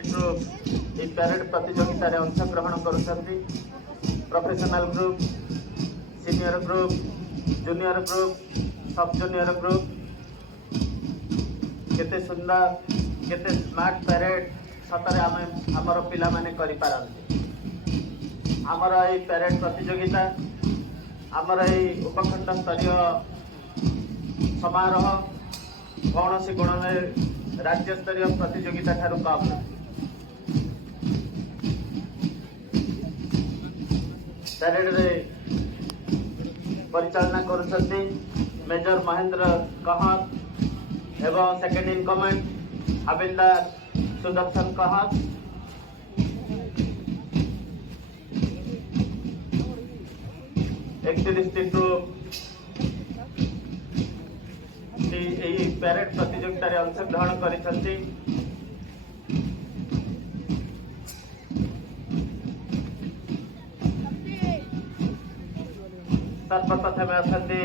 District रू ये parade प्रतियोगिता रे अंशग्रहण करुछंती। Professional group, senior group, junior group, sub junior group केते सुंदर केते स्मार्ट पैरेड सतरे आमर पिला माने करि पारंती। आमर ये पैरेड प्रतियोगिता आमर ये उपखंड स्तरीय समारोह कौन सी गुण में राज्य स्तरीय प्रतियोगिता ठारू कम पैरेड रे परिचालना करुछंती मेजर महेंद्र कहत एवं सेकेंड इन कमांड हविलदार सुदर्शन कहत। डिस्ट्रिक्ट पैरेड प्रतियोगिता रे अंशग्रहण करिसंती। सर्वप्रथम अछंती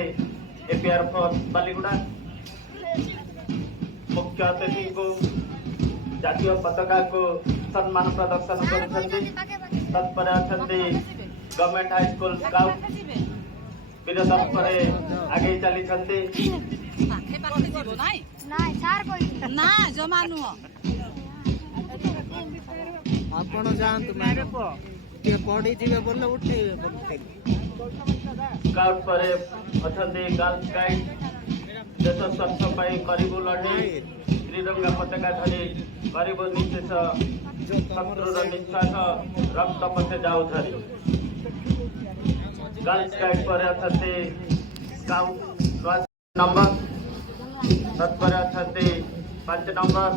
एपीआर फोर्स बालीगुड़ा मुख्य अतिथि को जातीय पताका को सम्मान प्रदर्शन करिसंती। तत्पर अछंती गवर्नमेंट हाई स्कूल स्काउट वीर तत्परे आगे चली आपण जानतु पढ़ी जीवे बोले उठे स्काउट परे अछंती गर्ल्स गाइड देश स्वच्छ पाई करिबु लढेई त्रिरंगा पताका धरी करिबु निश्चेष शत्रुर निश्वास रक्त पथे जाऊ धरी। गर्ल्स गाइड परे अछंती स्काउट नंबर तत्पर अछंती 5 नंबर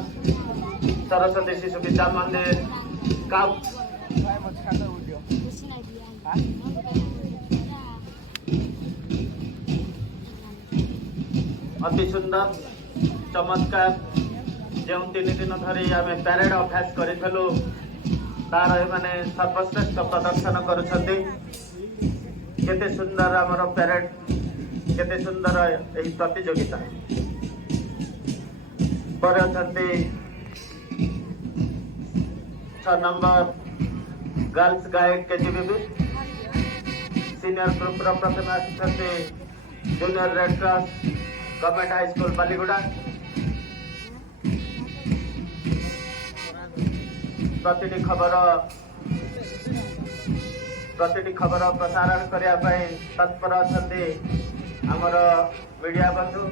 सरस्वती शिशु विद्या मंदिर स्काउट। अति सुंदर चमत्कार जो 3 दिन धरी आम पैरेड अभ्यास करूँ तार माने सर्वश्रेष्ठ प्रदर्शन करुछंती। केते सुंदर आमर पैरेड केते सुंदर यही प्रतियोगिता पर अछंती 6 number girls guide KGBB senior group प्रथम आछंती junior red cross government high school Baliguda. प्रतिटी खबर प्रसारण करने तत्पर अछंती आमर मीडिया बंधु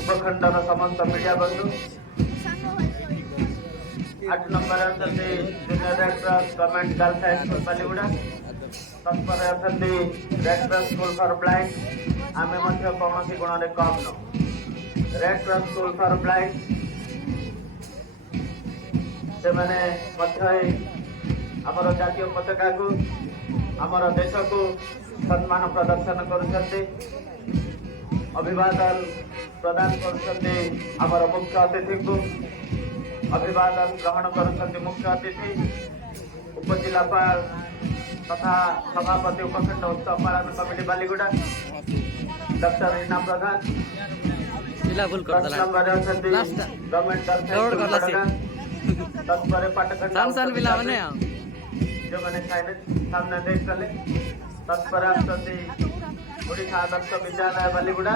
उपखंडर समस्त मीडिया बंधु। 8 नंबर अछंती junior red cross government girls high school Baliguda. तत्पर अछंती red cross school for blind आमे मध्य कौन सी गुण कम न red cross school for blind से माने आमर जातीय पताका को आमर देश को सम्मान प्रदर्शन करुछंती। अभिवादन प्रदान करुछंती आमर मुख्य अतिथि को अभिवादन ग्रहण करुछंती मुख्य अतिथि उपजिलापाल तथा सभापति उपखंड उत्सव पालन कमिटी बालीगुड़ा डॉक्टर रीना प्रधान। 10 नंबर गवर्नमेंट तत्पर पाठखंड जो मैंने सामने देख चले तत्पर ओडिशा आदर्श विद्यालय बालीगुड़ा।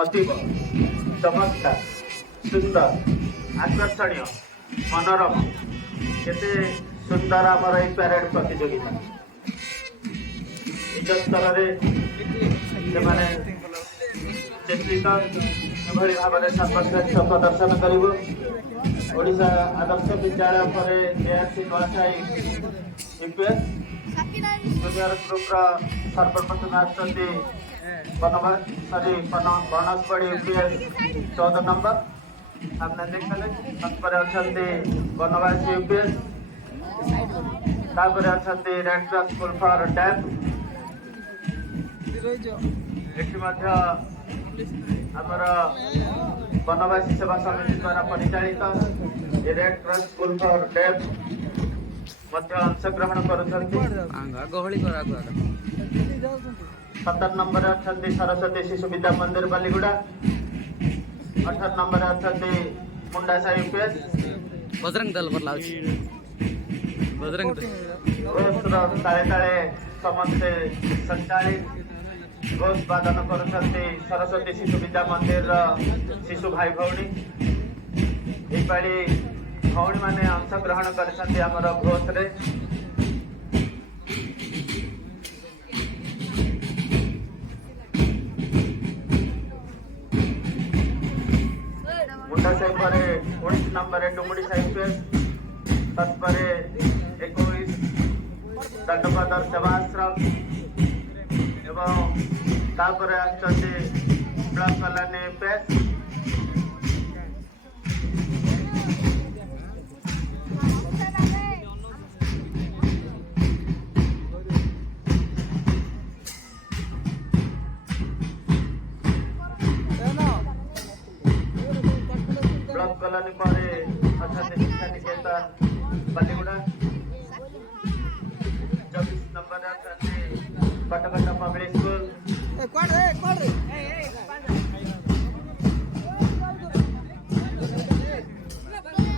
अतीव चमत्कार सुंदर आकर्षणीय मनोरम केते सुंदर आमर ये पैरेड प्रतियोगिता निज स्तर में चित्रित किभली भाव में सर्वश्रेष्ठ प्रदर्शन करू। ओडिशा आदर्श विद्यालय पर एआरसी नवासाई यूपीएस जूनियर ग्रुप सर्वप्रथम आसती बनसपड़ी यूपीएस 14 नंबर सामने देखले तत्पर अछंती बनवासी यूपीएस तापर अछंती red cross school for deaf एठी मध्य आमर बनवासी सेवा समिति द्वारा परिचालित red cross school for deaf ମଧ୍ୟ ଅଂଶଗ୍ରହଣ କରୁଛନ୍ତି। ଗହଳି କର ଆଗ 17 ନମ୍ବରରେ ଅଛନ୍ତି ସରସ୍ୱତୀ ଶିଶୁ ବିଦ୍ୟା ମନ୍ଦିର ବାଲିଗୁଡ଼ା। 18 ନମ୍ବରରେ ଅଛନ୍ତି ମୁଣ୍ଡା ସାହି ୟୁପିଏସ୍। ବଜରଙ୍ଗ ଦଲ ଭଲ ଲାଗୁଛି ବଜରଙ୍ଗ ଘୋଷର ତାଳେ ତାଳେ ସମସ୍ତେ ସଞ୍ଚାଳି ଘୋଷ ବାଦନ କରୁଛନ୍ତି ସରସ୍ୱତୀ ଶିଶୁ ବିଦ୍ୟା ମନ୍ଦିରର ଶିଶୁ ଭାଇ ଭଉଣୀ। ଏଇପାଳି ଭଉଣୀମାନେ ଅଂଶଗ୍ରହଣ କରିଛନ୍ତି ଆମର ଘୋଷରେ। ମୁଣ୍ଡା ସାହି ପରେ 19 ନମ୍ବରରେ ଡୁମୁଡି ସାହି ୟୁପିଏସ୍। ତତ୍ପରେ 21 ଦଣ୍ଡପଦର ସେବାଶ୍ରମ ଏବଂ ତାପରେ ଆସିଛନ୍ତି block colony UPS. Block colony ପରେ ଅଛନ୍ତି ଶିକ୍ଷା ନିକେତନ ବାଲିଗୁଡ଼ା। 24 ନମ୍ବରରେ ଅଛନ୍ତି Katakata public school.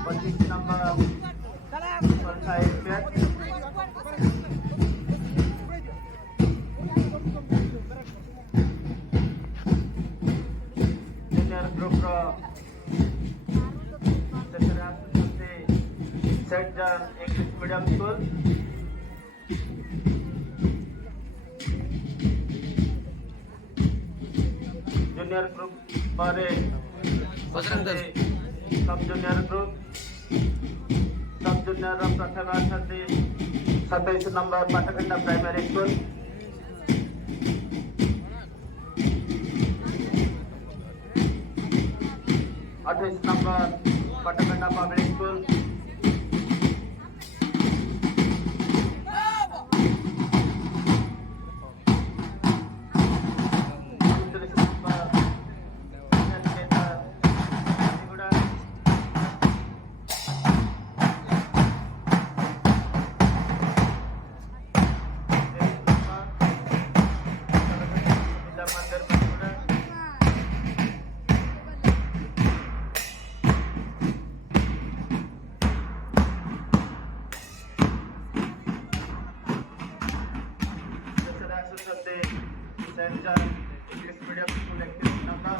25 number Sarasai UPS. Junior ଗ୍ରୁପର ଶେଷରେ ଆସୁଛନ୍ତି saint John English medium school. Junior group ପରେ sub junior group. Sub junior ପ୍ରଥମେ ଅଛନ୍ତି 27 number Patakanda primary school. 28 number Patakanda public school.